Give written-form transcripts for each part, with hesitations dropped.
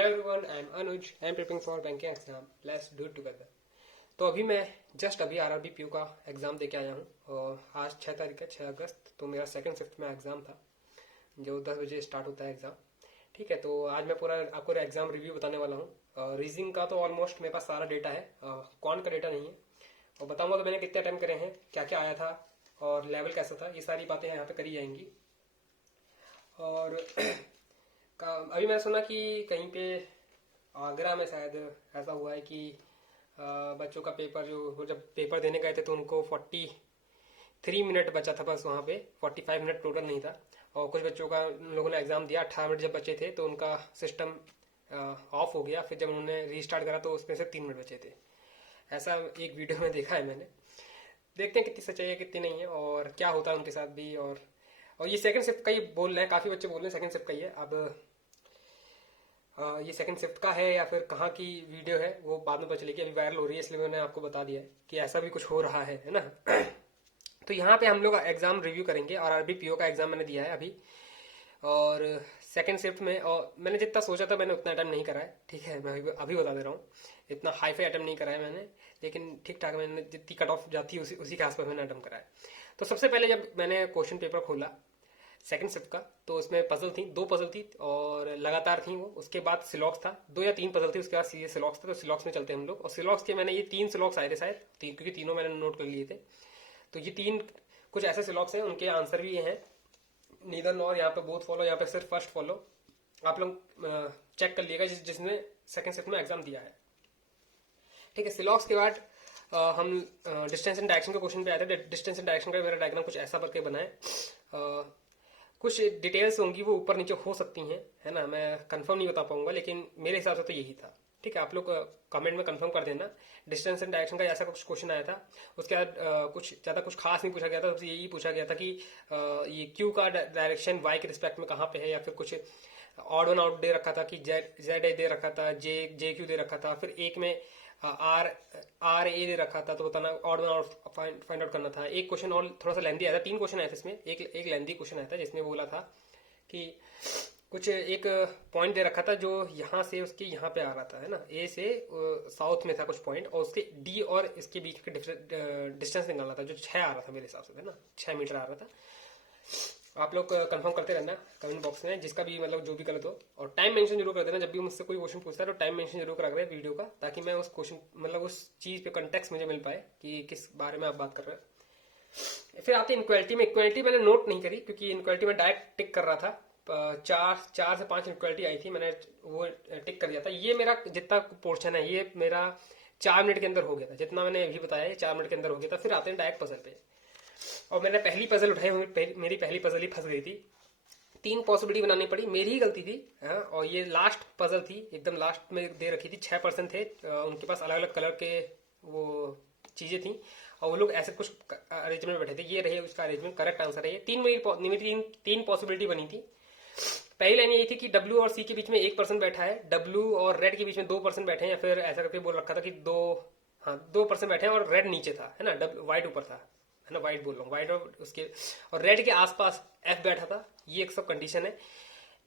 Hello everyone, I am Anuj. I am preparing for banking exam. Let's do it together. तो अभी मैं just RRB PU का exam दे के आया हूँ और आज 6 तारीख है, 6 अगस्त। तो मेरा सेकंड शिफ्ट में एग्जाम था जो 10 बजे स्टार्ट होता है एग्जाम। ठीक है, तो आज मैं पूरा आपको एग्जाम रिव्यू बताने वाला हूँ। रीजनिंग का तो ऑलमोस्ट मेरे पास सारा डेटा है, कौन का डेटा नहीं है। और बताऊंगा तो मैंने कितने अटेम्प्ट करे हैं, क्या क्या आया था और लेवल कैसा था, ये सारी बातें यहाँ पे करी जाएंगी। और अभी मैंने सुना कि कहीं पे आगरा में शायद ऐसा हुआ है कि बच्चों का पेपर जो वो जब पेपर देने गए थे तो उनको 43 मिनट बचा था बस, वहाँ पे 45 मिनट टोटल नहीं था। और कुछ बच्चों का उन लोगों ने एग्जाम दिया, 18 मिनट जब बचे थे तो उनका सिस्टम ऑफ हो गया। फिर जब उन्होंने रीस्टार्ट करा तो उसमें से 3 मिनट बचे थे। ऐसा एक वीडियो में देखा है मैंने। देखते हैं कितनी सच्चाई है कितनी नहीं है और क्या होता है उनके साथ भी। और ये सेकंड शिफ्ट का ही बोल रहे हैं, काफ़ी बच्चे बोल रहे हैं सेकंड शिफ्ट का ही है। अब ये सेकंड शिफ्ट का है या फिर कहाँ की वीडियो है वो बाद में पता चलेगी। अभी वायरल हो रही है इसलिए मैंने आपको बता दिया है कि ऐसा भी कुछ हो रहा है ना। तो यहाँ पे हम लोग एग्जाम रिव्यू करेंगे और आरबी पीओ का एग्जाम मैंने दिया है अभी। और सेकंड शिफ्ट में और मैंने जितना सोचा था मैंने उतना अटेम्प्ट नहीं करा है। ठीक है, मैं अभी बता दे रहा हूँ, इतना हाई फाई अटेम्प्ट नहीं करा है मैंने, लेकिन ठीक ठाक मैंने जितनी कट ऑफ जाती है उसी के आसपास मैंने अटेम्प्ट करा है। तो सबसे पहले जब मैंने क्वेश्चन पेपर खोला सेकंड शिफ्ट का तो उसमें पजल थी, 2 पजल थी और लगातार थी वो। उसके बाद सिलॉक्स था, 2 या 3 पजल थी, उसके बाद सीधे सिलॉक्स था। तो सिलॉक्स में चलते हैं हम लोग। और सिलॉक्स के मैंने ये 3 सिलॉक्स आए थे शायद, क्योंकि तीनों मैंने नोट कर लिए थे। तो ये 3 कुछ ऐसे सिलॉक्स हैं, उनके आंसर भी ये हैं, नीदर नॉर, यहाँ पे बोथ फॉलो, यहाँ पे सिर्फ फर्स्ट फॉलो। आप लोग चेक कर लिएगा जिसने सेकंड शिफ्ट में एग्जाम दिया है। ठीक है, सिलॉक्स के बाद हम डिस्टेंस एंड डायरेक्शन के क्वेश्चन पे आए थे। डिस्टेंस एंड डायरेक्शन का मेरा डायग्राम कुछ ऐसा करके बना है। कुछ डिटेल्स होंगी वो ऊपर नीचे हो सकती हैं, है ना, मैं कंफर्म नहीं बता पाऊंगा, लेकिन मेरे हिसाब से तो यही था। ठीक है, आप लोग कमेंट में कंफर्म कर देना। डिस्टेंस एंड डायरेक्शन का ऐसा कुछ क्वेश्चन आया था। उसके बाद कुछ ज़्यादा कुछ खास नहीं पूछा गया था, सबसे यही पूछा गया था कि ये क्यू का डायरेक्शन वाई के रिस्पेक्ट में कहाँ पे है, या फिर कुछ ऑड वन आउट दे रखा था कि जेड ए दे रखा था, जे क्यू दे रखा था, फिर एक में आर ए दे रखा था, तो बताना odd one out find out करना था। एक क्वेश्चन और थोड़ा सा लेंदी आया था, 3 क्वेश्चन आए थे इसमें। एक लेंदी क्वेश्चन आया था जिसमें बोला था कि कुछ एक पॉइंट दे रखा था जो यहाँ से उसके यहाँ पे आ रहा था, है ना, ए से साउथ में था कुछ पॉइंट, और उसके डी और इसके बीच के डिस्टेंस निकालना था जो 6 आ रहा था मेरे हिसाब से, है ना, 6 मीटर आ रहा था। आप लोग कंफर्म करते रहना कमेंट बॉक्स में, जिसका भी मतलब जो भी गलत हो। और टाइम मेंशन जरूर कर देना, जब भी मुझसे कोई क्वेश्चन पूछता है तो टाइम मेंशन जरूर करा करें वीडियो का, ताकि मैं उस क्वेश्चन मतलब उस चीज पे कंटेक्स्ट मुझे मिल पाए कि किस बारे में आप बात कर रहे हैं। फिर आते हैं इनक्वालिटी में। इक्वालिटी मैंने नोट नहीं करी क्योंकि इनक्वालिटी में डायरेक्ट टिक कर रहा था। 4 से 5 इनक्वालिटी आई थी, मैंने वो टिक कर दिया था। ये मेरा जितना पोर्शन है ये मेरा 4 मिनट के अंदर हो गया था, जितना मैंने अभी बताया ये 4 मिनट के अंदर हो गया था। फिर आते हैं डायरेक्ट पजल पे। और मैंने पहली पजल उठाई, मेरी पहली पजल ही फंस गई थी। 3 पॉसिबिलिटी बनानी पड़ी, मेरी ही गलती थी। और ये लास्ट पजल थी, एकदम लास्ट में दे रखी थी। 6 पर्सन थे, उनके पास अलग अलग कलर के वो चीजें थी और वो लोग ऐसे कुछ अरेंजमेंट में बैठे थे। ये रहे उसका अरेंजमेंट, करेक्ट आंसर है ये। 3 पॉसिबिलिटी बनी थी। पहली लाइन यही थी कि डब्ल्यू और सी के बीच में 1 पर्सन बैठा है, डब्ल्यू और रेड के बीच में 2 पर्सन बैठे हैं, या फिर ऐसा करके बोल रखा था कि 2 पर्सन बैठे हैं और रेड नीचे था, है ना, व्हाइट ऊपर था, है ना, व्हाइट बोल रहा हूँ, व्हाइट और उसके और रेड के आसपास एफ बैठा था। ये एक सब कंडीशन है।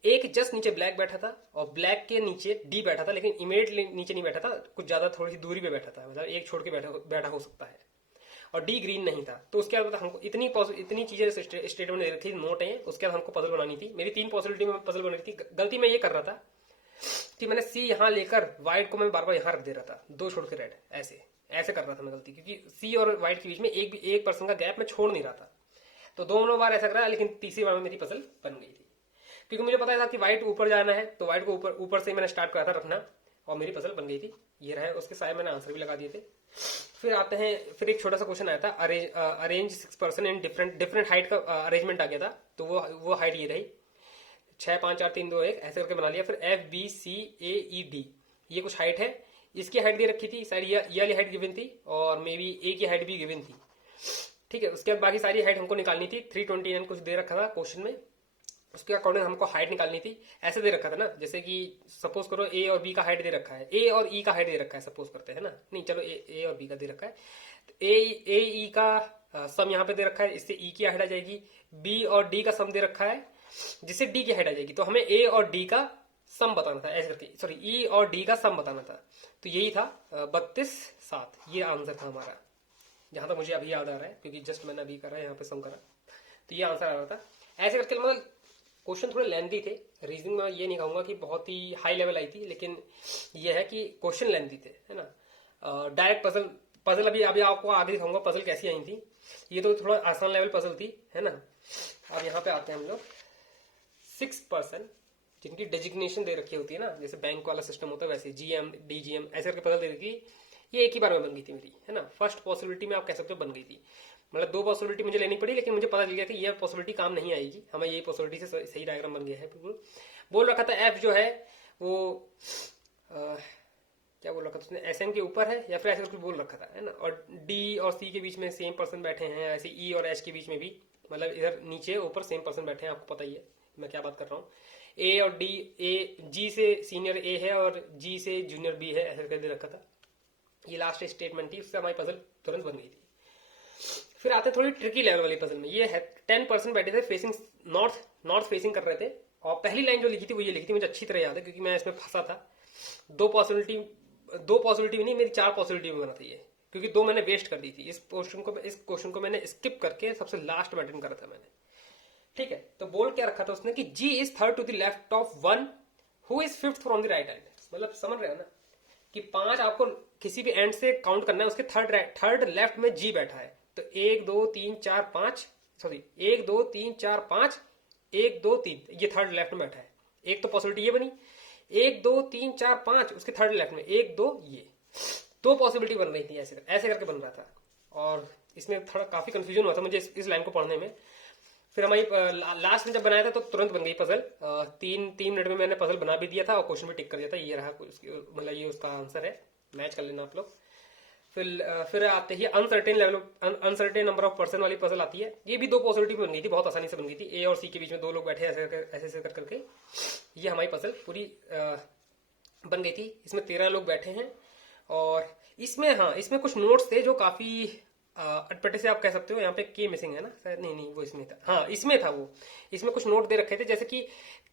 एक जस्ट नीचे ब्लैक बैठा था और ब्लैक के नीचे डी बैठा था, लेकिन इमीडिएटली नीचे नहीं बैठा था, कुछ ज्यादा थोड़ी सी दूरी पे बैठा था, मतलब एक छोड़ के बैठा हो सकता है। और डी ग्रीन नहीं था। तो उसके बाद हमको इतनी चीजें स्टेटमेंट दे रखी थी, नोट है। उसके बाद हमको पजल बनानी थी। मेरी 3 पॉसिबिलिटी में पजल बन रही थी। गलती मैं ये कर रहा था कि मैंने सी यहाँ लेकर व्हाइट को मैं बार बार यहाँ रख दे रहा था, 2 छोड़ के रेड, ऐसे कर रहा था मैं गलती, क्योंकि सी और व्हाइट के बीच में एक पर्सन का गैप मैं छोड़ नहीं रहा था। तो दोनों बार ऐसा करा, लेकिन तीसरी बार में मेरी पजल बन गई थी, क्योंकि मुझे पता था कि व्हाइट ऊपर जाना है, तो व्हाइट को ऊपर से मैंने स्टार्ट करा था रखना, और मेरी पजल बन गई थी। ये रहे, उसके सारे मैंने आंसर भी लगा दिए थे। फिर आते हैं, फिर एक छोटा सा क्वेश्चन आया था, arrange 6 person in different height का अरेंजमेंट आ गया था। तो वो हाइट ये रही, 6 5 4 3 2 1 ऐसे करके बना लिया। फिर एफ बी सी ए ई डी, ये कुछ हाइट है। इसकी हाइट दे रखी थी, शायद ये वाली हाइट गिवन थी, और मे बी ए की हाइट भी गिवन थी। ठीक है, उसके बाद बाकी सारी हाइट हमको निकालनी थी। 329 कुछ दे रखा था क्वेश्चन में, उसके अकॉर्डिंग हमको हाइट निकालनी थी। ऐसे दे रखा था ना, जैसे कि सपोज करो ए और बी का हाइट दे रखा है, ए और ई का हाइट दे रखा है, सपोज करते हैं ना, नहीं चलो ए और बी का दे रखा है। ए ई का सम यहाँ पे दे रखा है, इससे ई की हाइट आ जाएगी। बी और डी का सम दे रखा है, जिससे डी की हाइट आ जाएगी। तो हमें ए और डी का सम बताना था ऐसे करके, सॉरी ई और डी का सम बताना था। तो यही था 32 7, ये आंसर था हमारा, जहां तक मुझे अभी याद आ रहा है, क्योंकि जस्ट मैंने अभी करा यहाँ पे सम करा, तो ये आंसर आ रहा था ऐसे करके। मतलब क्वेश्चन थोड़े लेंथी थे, रीजनिंग में ये नहीं कहूंगा कि बहुत ही हाई लेवल आई थी, लेकिन ये है कि क्वेश्चन लेंथी थे, है ना। डायरेक्ट पजल पजल अभी अभी आपको आगे दिखाऊंगा पजल कैसी आई थी। ये तो थोड़ा आसान लेवल पजल थी, है ना। अब यहाँ पे आते हैं हम लोग 6% जिनकी डेजिग्नेशन दे रखी होती है ना, जैसे बैंक वाला सिस्टम होता है वैसे जीएम डीजीएम ऐसे करके पजल दे रखी, ये एक ही बार में बन गई थी मेरी, है ना। फर्स्ट पॉसिबिलिटी में आप कह सकते हो बन गई थी, मतलब 2 पॉसिबिलिटी मुझे लेनी पड़ी, लेकिन मुझे पता चल गया कि ये पॉसिबिलिटी काम नहीं आएगी, हमें यही पॉसिबिलिटी से सही डायग्राम बन गया है बिल्कुल। बोल रखा था एफ जो है वो क्या बोल रखा था उसने, एस एन के ऊपर है या फिर ऐसे कुछ बोल रखा था, है ना। और डी और सी के बीच में सेम पर्सन बैठे हैं, ऐसे ई और एच के बीच में भी, मतलब इधर नीचे ऊपर सेम पर्सन बैठे हैं, आपको पता ही है मैं क्या बात कर रहा हूँ। ए और डी, ए जी से सीनियर ए है और जी से जूनियर बी है, ऐसे कर दे रखा था। ये लास्ट स्टेटमेंट थी, उससे हमारी पजल तुरंत बन गई थी। फिर आते थोड़ी ट्रिकी लेवल वाली पजल में, ये है 10% बैठे थे फेसिंग नॉर्थ फेसिंग कर रहे थे, और पहली लाइन जो लिखी थी वो ये लिखी थी, मुझे अच्छी तरह याद है क्योंकि मैं इसमें फंसा था। दो पॉसिबिलिटी भी नहीं, मेरी 4 पॉसिबिलिटी में बना था ये, क्योंकि 2 मैंने वेस्ट कर दी थी। इस क्वेश्चन को मैंने स्किप करके सबसे लास्ट में अटेंड करा था मैंने, ठीक है। तो बोल क्या रखा था उसने कि G is third to the left of 1 who is fifth from the right end, मतलब समझ रहे हो ना कि 5 आपको किसी भी एंड से काउंट करना है, उसके थर्ड लेफ्ट में जी बैठा है। तो 1 2 3 4 5, सॉरी 1 2 3 4 5, 1 2 3, ये थर्ड लेफ्ट में बैठा है। एक तो पॉसिबिलिटी ये बनी, 1 2 3 4 5 उसके थर्ड लेफ्ट में, 1 2, ये 2 पॉसिबिलिटी बन रही थी, ऐसे करके बन रहा था। और इसमें थोड़ा काफी कंफ्यूजन हुआ था मुझे इस लाइन को पढ़ने में। फिर हमारी लास्ट में जब बनाया था तो तुरंत बन गई पजल, 3 मिनट में मैंने पजल बना भी दिया था और क्वेश्चन भी टिक कर दिया था। ये रहा मतलब ये उसका आंसर है, मैच कर लेना आप लोग। फिर आते ही अनसर्टेन नंबर ऑफ पर्सन वाली पजल आती है। ये भी 2 पॉसिबिलिटी बन गई थी, बहुत आसानी से बन गई थी। ए और सी के बीच में 2 लोग बैठे ऐसे कर करके ये हमारी पजल पूरी बन गई थी। इसमें 13 लोग बैठे हैं, और इसमें कुछ नोट्स थे जो काफी अटपटे से आप कह सकते हो। यहाँ पे के मिसिंग है ना शायद, नहीं वो इसमें था, हाँ इसमें था वो। इसमें कुछ नोट दे रखे थे, जैसे कि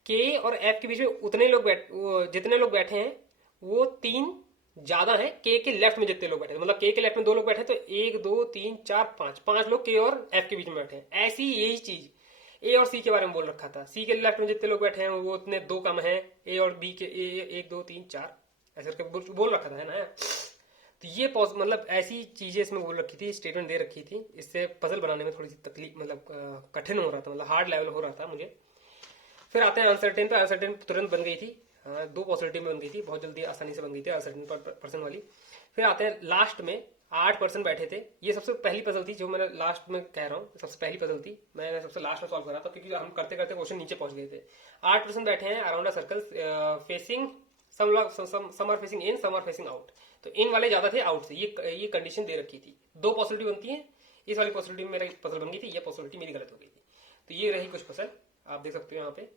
के और एफ के बीच में जितने लोग बैठे हैं वो 3 ज्यादा है के लेफ्ट में जितने लोग बैठे, मतलब के लेफ्ट में 2 लोग बैठे, तो 1 2 3 4 5 लोग के और एफ के बीच में बैठे हैं। ऐसी यही चीज ए और सी के बारे में बोल रखा था, सी के लेफ्ट में जितने लोग बैठे हैं वो उतने 2 कम है, ए और बी के 1 2 3 4 ऐसे करके बोल रखा था, है ना। तो ये मतलब ऐसी चीजें इसमें बोल रखी थी, स्टेटमेंट दे रखी थी, इससे पजल बनाने में थोड़ी सी तकलीफ, मतलब कठिन हो रहा था, मतलब हार्ड लेवल हो रहा था मुझे। फिर आते हैं अनसर्टेन पे, अनसर्टेन तुरंत बन गई थी, 2 पॉसिबिलिटी में बन गई थी, बहुत जल्दी आसानी से बन गई थी अनसर्टेन पर्सन वाली। फिर आते हैं लास्ट में 8% बैठे थे, ये सबसे पहली पजल थी जो मैंने लास्ट में कह रहा हूँ, सबसे पहली पजल थी, मैंने सबसे लास्ट में सॉल्व करा था क्योंकि हम करते करते क्वेश्चन नीचे पहुंच गए थे। 8% बैठे हैं around a circle facing, some are facing in, some are facing out, तो इन वाले ज्यादा थे आउट से, ये कंडीशन दे रखी थी। 2 पॉसिबिलिटी बनती है, इस वाली पॉसिबिलिटी में मेरी पजल बन गई थी, ये पॉसिबिलिटी मेरी गलत हो गई थी। तो ये रही कुछ पजल, आप देख सकते हो यहाँ पे।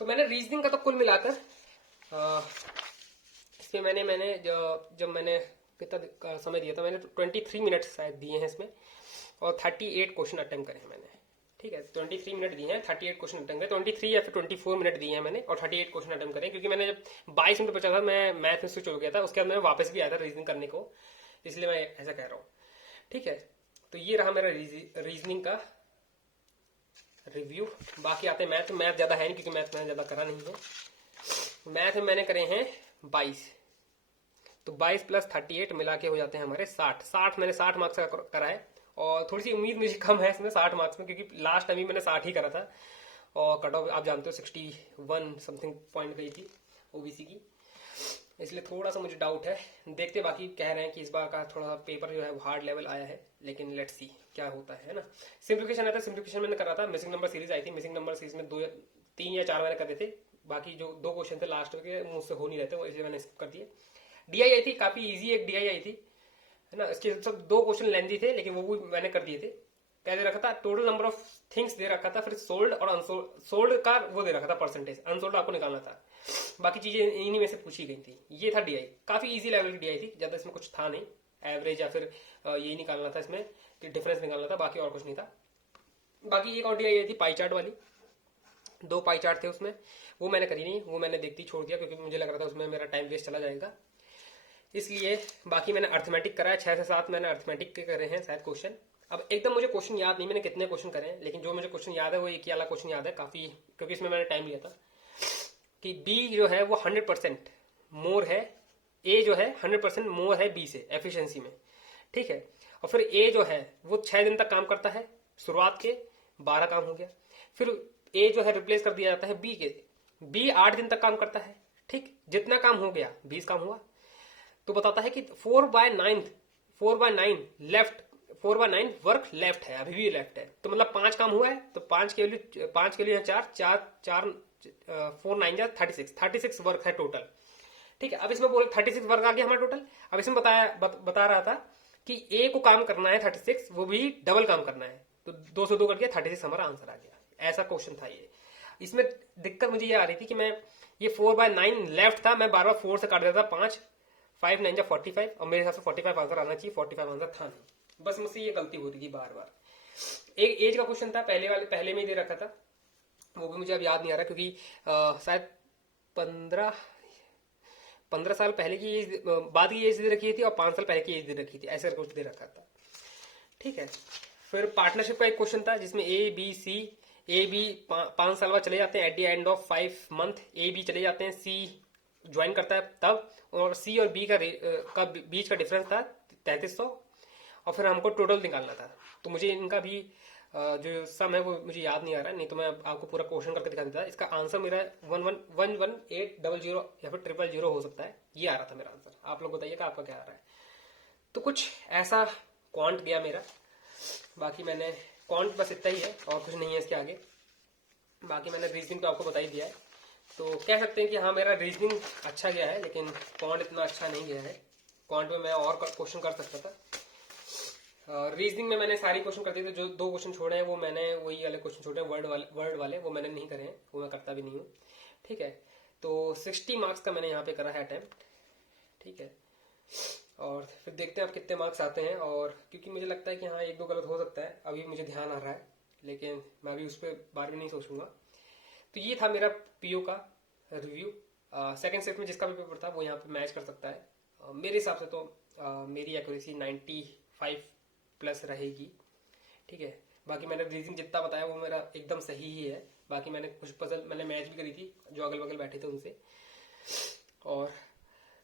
तो मैंने रीजनिंग का तो कुल मिलाकर इसमें मैंने जब मैंने कितना समय दिया था, मैंने 23 मिनट शायद दिए हैं इसमें, और 38 क्वेश्चन अटेम्प्ट करे हैं मैंने, ठीक है। 23 मिनट दिए हैं, 38 क्वेश्चन अटेम्प्ट करे, 23 या फिर 24 मिनट दिए हैं मैंने, और 38 क्वेश्चन अटेम्प्ट करे, क्योंकि मैंने जब 22 मिनट बचा था मैं मैथ में स्विच हो गया था, उसके बाद मैं वापस भी आया था रीजनिंग करने को, इसलिए मैं ऐसा कह रहा हूँ, ठीक है। तो ये रहा मेरा रीजनिंग का रिव्यू। बाकी आते हैं मैथ ज्यादा है नहीं क्योंकि मैथ मैंने ज्यादा करा नहीं है। मैथ में मैंने करे हैं 22, तो 22 प्लस 38 मिला के हो जाते हैं हमारे 60 मैंने 60 मार्क्स का करा है, और थोड़ी सी उम्मीद मुझे कम है इसमें 60 मार्क्स में, क्योंकि लास्ट टाइम ही मैंने 60 ही करा था, और कट ऑफ आप जानते हो 61 समथिंग पॉइंट गई थी ओबीसी की, इसलिए थोड़ा सा मुझे डाउट है। देखते, बाकी कह रहे हैं कि इस बार का थोड़ा पेपर जो है वो हार्ड लेवल आया है, लेकिन लेट्स सी क्या होता है ना। सिंप्लीफिकेशन आया था, सिंप्लीफिकेशन मैंने करा था, मिसिंग नंबर सीरीज आई थी, मिसिंग नंबर सीरीज में 3 या 4 मैंने कर थे, बाकी जो 2 क्वेश्चन थे लास्ट के मुझसे हो नहीं रहते, वो इसलिए मैंने स्किप कर दिए। डीआई आई थी, काफी इजी एक डीआई आई थी, है ना। इसके सब 2 क्वेश्चन लेंदी थे, लेकिन वो भी मैंने कर दिए थे। क्या दे रखा था, total number of things they रखा था, फिर सोल्ड और अनसोल्ड, सोल्ड का वो दे रखा था परसेंटेज, अनसोल्ड आपको निकालना था, बाकी चीजें इन्हीं में से पूछी गई थी। ये था डीआई, काफी इजी लेवल की डीआई थी, ज्यादा इसमें कुछ था नहीं, एवरेज या फिर यही निकालना था इसमें कि डिफरेंस निकालना था, बाकी और कुछ नहीं था। बाकी एक और डीआई आई थी पाई चार्ट वाली, 2 पाई चार्ट थे उसमें, वो मैंने करी नहीं, वो मैंने देखती छोड़ दिया क्योंकि मुझे लग रहा था उसमें मेरा टाइम वेस्ट चला जाएगा, इसलिए। बाकी मैंने अर्थमेटिक करा है, 6 से 7 मैंने अर्थमेटिक के करे हैं शायद क्वेश्चन। अब एकदम मुझे क्वेश्चन याद नहीं मैंने कितने क्वेश्चन करे हैं, लेकिन जो मुझे क्वेश्चन याद है वो एक ही वाला क्वेश्चन याद है काफी, क्योंकि इसमें मैंने टाइम लिया था, कि बी जो है वो 100% मोर है, ए जो है 100% मोर है बी से एफिशिएंसी में, ठीक है। और फिर ए जो है वो 6 दिन तक काम करता है, शुरुआत के 12 काम हो गया, फिर ए जो है रिप्लेस कर दिया जाता है बी के, बी 8 दिन तक काम करता है, ठीक, जितना काम हो गया 20 काम हुआ, तो बताता है कि 4/9 लेफ्ट, 4/9 वर्क लेफ्ट है, अभी भी लेफ्ट है, तो मतलब 5 काम हुआ है, तो 5 के लिए 4 4 9 जा 36 वर्क है टोटल, ठीक है। अब इसमें बोल 36 वर्क आ गया हमारा टोटल। अब इसमें बता रहा था कि ए को काम करना है 36, वो भी डबल काम करना है, तो 2 से 2 कट गया, 36 हमारा आंसर आ गया। ऐसा क्वेश्चन था ये। इसमें दिक्कत मुझे ये आ रही थी कि मैं ये 4/9 लेफ्ट था, मैं बार बार 4 से काट देता था, 5 9 जा 45, और मेरे हिसाब से 45 आंसर आना चाहिए, 45 आंसर था नहीं, बस मुझसे ये गलती होती थी बार बार। एक एज का क्वेश्चन था, पहले में ही दे रखा था, वो भी मुझे अब याद नहीं आ रहा, क्योंकि शायद 15 साल पहले की एज, बाद की एज दे रखी थी, और 5 साल पहले की एज दे रखी थी, ऐसे कुछ दे रखा था, ठीक है। फिर पार्टनरशिप का एक क्वेश्चन था जिसमें ए बी 5 साल बाद चले जाते हैं, at the end of 5 month A B चले जाते हैं, सी ज्वाइन करता है तब, और सी और बी का बीच का डिफरेंस था 3300, और फिर हमको टोटल निकालना था। तो मुझे इनका भी जो सम है वो मुझे याद नहीं आ रहा, नहीं तो मैं आपको पूरा क्वेश्चन करके दिखा देता। इसका आंसर मेरा 11800 या फिर 000 हो सकता है, ये आ रहा था मेरा आंसर। आप लोग बताइएगा आपका क्या आ रहा है। तो कुछ ऐसा क्वांट गया मेरा, बाकी मैंने क्वांट बस इतना ही है और कुछ नहीं है इसके आगे। बाकी मैंने रीजनिंग तो आपको बता ही दिया है, तो कह सकते हैं कि हाँ मेरा रीजनिंग अच्छा गया है, लेकिन क्वांट इतना अच्छा नहीं गया है। क्वांट में मैं और क्वेश्चन कर सकता था। रीजनिंग में मैंने सारी क्वेश्चन कर दिए थे, जो 2 क्वेश्चन छोड़े हैं वो मैंने वही वाले क्वेश्चन छोड़े हैं, वर्ड वाले वो मैंने नहीं करे हैं, वो मैं करता भी नहीं हूँ, ठीक है। तो 60 मार्क्स का मैंने यहाँ पे करा है अटेम्प्ट, ठीक है। और फिर देखते हैं आप कितने मार्क्स आते हैं, और क्योंकि मुझे लगता है कि हाँ 1-2 गलत हो सकता है, अभी मुझे ध्यान आ रहा है, लेकिन मैं अभी उस पर बार भी नहीं सोचूंगा। तो ये था मेरा पीओ का रिव्यू। सेकेंड शिफ्ट में जिसका भी पेपर था वो यहाँ पे मैच कर सकता है। मेरे हिसाब से तो मेरी एक्यूरेसी 95+ रहेगी, ठीक है। बाकी मैंने रीजनिंग जितना बताया वो मेरा एकदम सही ही है। बाकी मैंने कुछ पजल मैंने मैच भी करी थी जो अगल बगल बैठे थे उनसे, और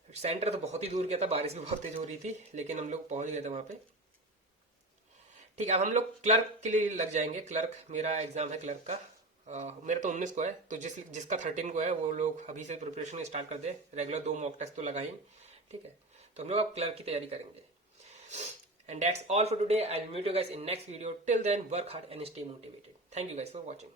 सेंटर तो बहुत ही दूर गया था, बारिश भी बहुत तेज हो रही थी, लेकिन हम लोग पहुंच गए थे वहां पे, ठीक है। अब हम लोग क्लर्क के लिए लग जाएंगे। क्लर्क मेरा एग्जाम है क्लर्क का, मेरा तो 19 को है, तो जिसका 13 को है वो लोग अभी से प्रिपरेशन स्टार्ट कर दे। रेगुलर 2 मॉक टेस्ट तो लगाई, ठीक है। तो हम लोग अब क्लर्क की तैयारी करेंगे। And that's all for today. I'll meet you guys in next video. Till then, work hard and stay motivated. Thank you guys for watching.